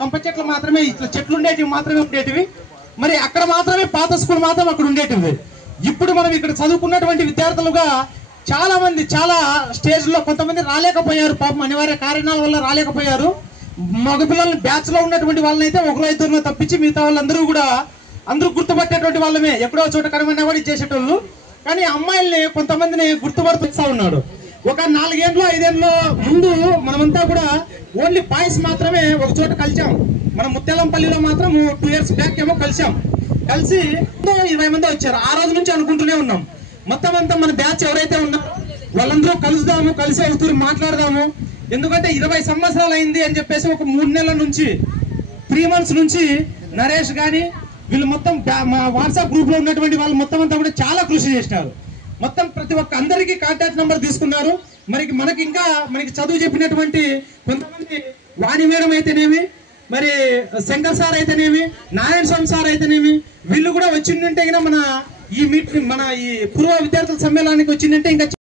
కంప చెట్లు మాత్రమే, ఇట్లా చెట్లు ఉండేటివి. మరి అక్కడ మాత్రమే పాత స్కూల్ మాత్రం అక్కడ ఉండేటివి. ఇప్పుడు మనం ఇక్కడ చదువుకున్నటువంటి విద్యార్థులుగా చాలా మంది చాలా స్టేజ్ లో కొంతమంది రాలేకపోయారు, పాపం అనివార్య కారణాల వల్ల రాలేకపోయారు. మగపిల్లలు బ్యాచ్ లో ఉన్నటువంటి వాళ్ళని అయితే ఒకరు ఇద్దరు తప్పించి మిగతా వాళ్ళందరూ కూడా అందరూ గుర్తుపట్టేటువంటి వాళ్ళమే, ఎక్కడో చోట కనుమన్నా కూడా చేసేటోళ్ళు. కానీ అమ్మాయిల్ని కొంతమందిని గుర్తుపడుతూ ఉన్నాడు. ఒక 4 ఏళ్ళు 5 ఏళ్ళ ముందు మనమంతా కూడా ఓన్లీ బాయ్స్ మాత్రమే ఒక చోట కలిసాం. మనం ముత్యాలంపల్లిలో మాత్రం 2 ఇయర్స్ బ్యాక్ ఏమో కలిసాం. కలిసి 20 మంది వచ్చారు. ఆ రోజు నుంచి అనుకుంటూనే ఉన్నాం, మొత్తం అంతా మన బ్యాచ్ ఎవరైతే ఉన్నారో వాళ్ళందరూ కలుద్దాము, కలిసి అవుతూ మాట్లాడదాము. ఎందుకంటే 20 సంవత్సరాలు అయింది అని చెప్పేసి ఒక 3 నెలల నుంచి 3 మంత్స్ నుంచి నరేష్ గాని వీళ్ళు మొత్తం మా వాట్సాప్ గ్రూప్ లో ఉన్నటువంటి వాళ్ళు మొత్తం అంతా కూడా చాలా కృషి చేసినారు. మొత్తం ప్రతి ఒక్క అందరికీ కాంటాక్ట్ నెంబర్ తీసుకున్నారు. మనకి ఇంకా చదువు చెప్పినటువంటి కొంతమంది వాణి మేడం అయితేనేమి, మరి శంకర్ సార్ అయితేనేమి, నారాయణ స్వామి సార్ అయితేనేమి, వీళ్ళు కూడా వచ్చిందంటే మన ఈ పూర్వ విద్యార్థుల సమ్మేళనానికి వచ్చిందంటే ఇంకా